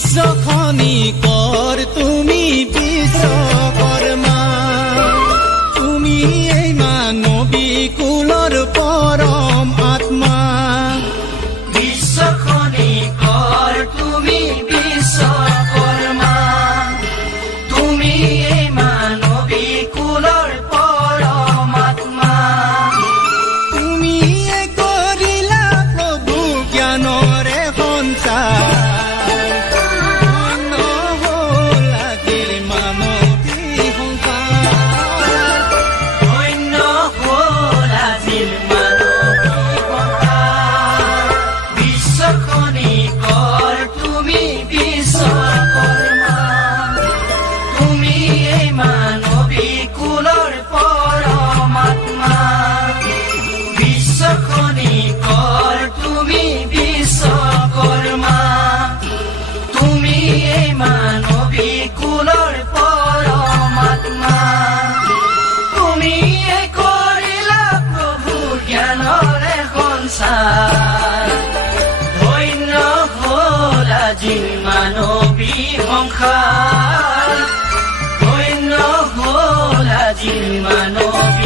বিশ্বখনি কৰ তুমি বিশ্বকৰ্মা তুমি এই মানৱী কুলৰ পৰম আত্মা বিশ্বখনি কৰ তুমি বিশ্বকৰ্মা তুমি এই মানৱী কুলৰ পৰম আত্মা তুমিয়ে কৰিলা প্ৰভু জ্ঞানৰে সঞ্চাৰ ধন্য হ'ল আজিৰ মানৱী সংসাৰ ধন্য হ'ল আজিৰ মানৱী